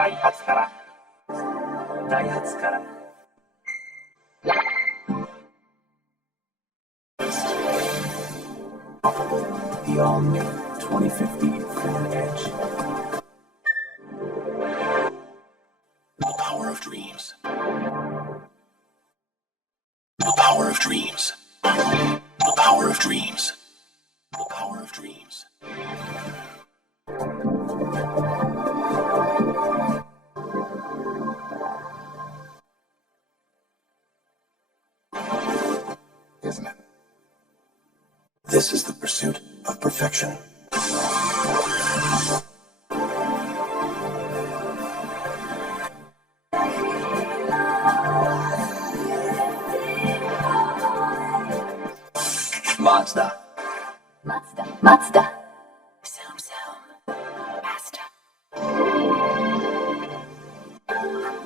ダイハツから。ダイハツから。The all-new 2015 Ford Edge. The power of dreams. The power of dreams. The power of dreams. The power of dreams. Isn't it? This is the pursuit of perfection. Mazda. Mazda. Mazda. Zoom zoom. Mazda.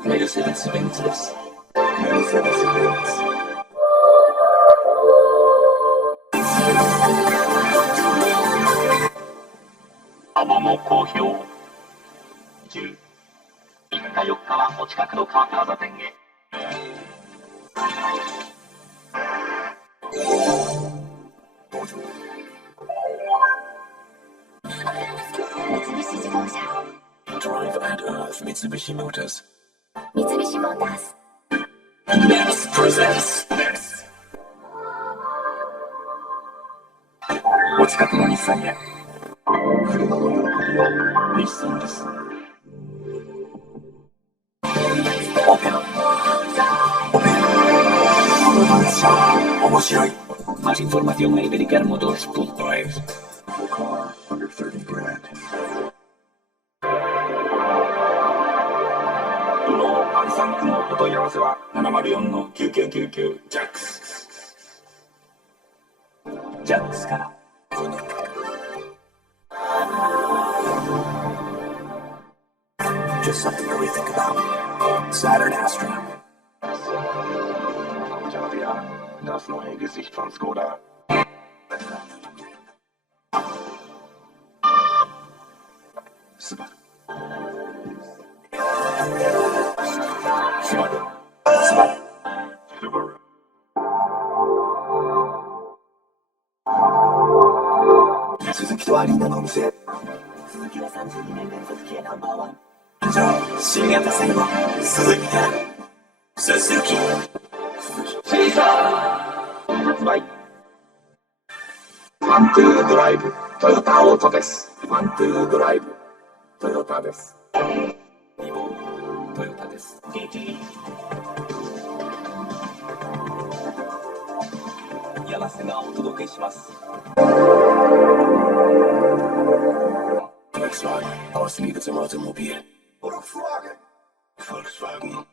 Mercedes-Benz です。Mercedes-Benz。アボも好評。10、3日4日はお近くのカープラザ店へ。どうぞ。三菱自動車。Drive and Earth Mitsubishi Motors. 三菱モーターズ。Next presents Next. お近くの日産へ。車の喜びを日産です。オペラ。オペラ。面白い。Más información en ibericarmotors.es. Full car under 30 grand. どの晩餐区のお問い合わせは704-9999ジャックス。ジャックスから。Just something to rethink about. Saturn Astra. Ja, das neue Gesicht von Skoda. Subaru. Subaru. Subaru. Subaru. 鈴木とアリーナのお店。鈴木は32年連続系ナンバーワン。じゃあ、新型線は鈴木から。鈴木。シーサー発売。ワントゥードライブトヨタオートです。ワントゥードライブトヨタです。リボントヨタです。GT。柳瀬がお届けします。Volkswagen, aus Liebe zum Automobil. Volkswagen. Volkswagen.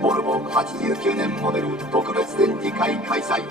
ボルボ89年モデル特別展示会開催。